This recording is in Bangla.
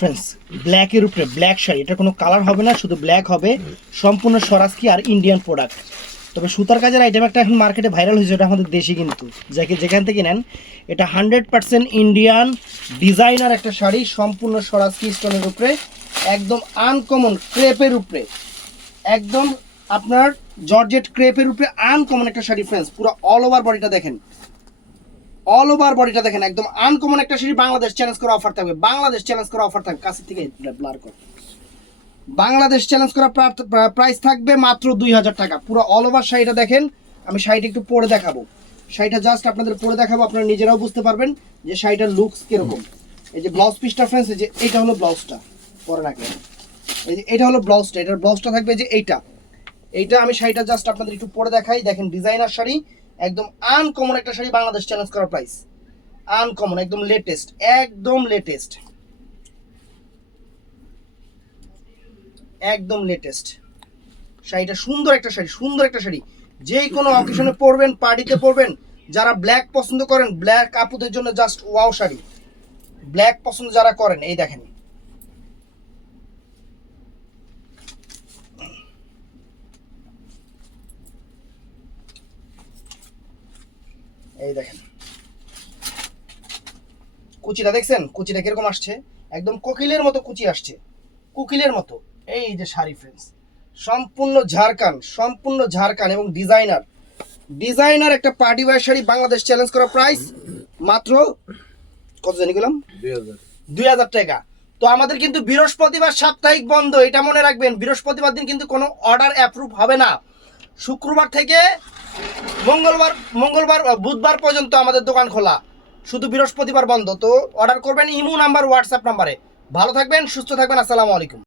ফ্রেন্ডস ব্ল্যাকের উপরে ব্ল্যাক শাড়ি, এটা কোনো কালার হবে না, শুধু ব্ল্যাক হবে, সম্পূর্ণ স্বরাজকি আর ইন্ডিয়ান প্রোডাক্ট। তবে সুতার কাজের আইটেম একটা এখন মার্কেটে ভাইরাল হয়েছে, এটা আমাদের দেশি কিন্তু, যেখান থেকে নেন এটা 100% ইন্ডিয়ান ডিজাইনার একটা শাড়ি, সম্পূর্ণ স্বরাজকি স্টোনের উপরে, একদম আনকমন ক্রেপের উপরে, একদম আপনার জর্জেট ক্রেপের উপরে আনকমন একটা শাড়ি ফ্রেন্ডস। পুরো অল ওভার বডিটা দেখেন, অল ওভার বডিটা দেখেন, একদম আনকমন একটা শাড়ি। বাংলাদেশ চ্যালেঞ্জ করা অফার থাকবে, বাংলাদেশ চ্যালেঞ্জ করা অফার থাকবে, কাছে থেকে ব্লার করে, বাংলাদেশ চ্যালেঞ্জ করা প্রাইস থাকবে মাত্র 2000 টাকা। পুরো অল ওভার শাড়িটা দেখেন, আমি শাড়িটা একটু পরে দেখাবো, শাড়িটা জাস্ট আপনাদের পরে দেখাবো, আপনারা নিজেরাও বুঝতে পারবেন যে শাড়িটার লুকস কিরকম। এই যে ব্লাউজ পিসটা ফ্রেন্ডস, এই যে এইটা হলো ব্লাউজটা, পরে রাখেন, এই যে এটা হলো ব্লাউজটা, এটার ব্লাউজটা থাকবে যে এইটা আমি শাড়িটা জাস্ট আপনাদের একটু পরে দেখাই। দেখেন ডিজাইনার শাড়ি, একদম আনকমন একটা শাড়ি, বাংলাদেশ চ্যালেঞ্জ করা প্রাইস, আনকমন, একদম লেটেস্ট, একদম লেটেস্ট, একদম লেটেস্ট শাড়িটা। সুন্দর একটা শাড়ি, সুন্দর একটা শাড়ি, যে কোনো অকেশনে পরবেন, পার্টিতে পরবেন। যারা ব্ল্যাক পছন্দ করেন, ব্ল্যাক আপুদের জন্য জাস্ট ওয়াও শাড়ি, ব্ল্যাক পছন্দ যারা করেন, এই দেখেন, এই দেখেন কুচিটা দেখছেন, কুচিটা কিরকম আসছে, একদম কোকিলের মতো কুচি আসছে, কোকিলের মতো। এই যে শাড়ি ফ্রেন্ডস, সম্পূর্ণ ঝাড়খান, সম্পূর্ণ ঝাড়খান এবং ডিজাইনার, ডিজাইনার একটা party wear sari, Bangladesh challenge করা প্রাইস মাত্র কত জানি গেলাম 2000 টাকা। তো আমাদের কিন্তু বৃহস্পতিবার সাপ্তাহিক বন্ধ, এটা মনে রাখবেন, বৃহস্পতিবার দিন কিন্তু কোনো অর্ডার অ্যাপ্রুভ হবে না। শুক্রবার থেকে মঙ্গলবার বুধবার পর্যন্ত আমাদের দোকান খোলা, শুধু বৃহস্পতিবার বন্ধ। তো অর্ডার করবেন ইমো নাম্বার, হোয়াটসঅ্যাপ নাম্বারে। ভালো থাকবেন, সুস্থ থাকবেন, আসসালামু আলাইকুম।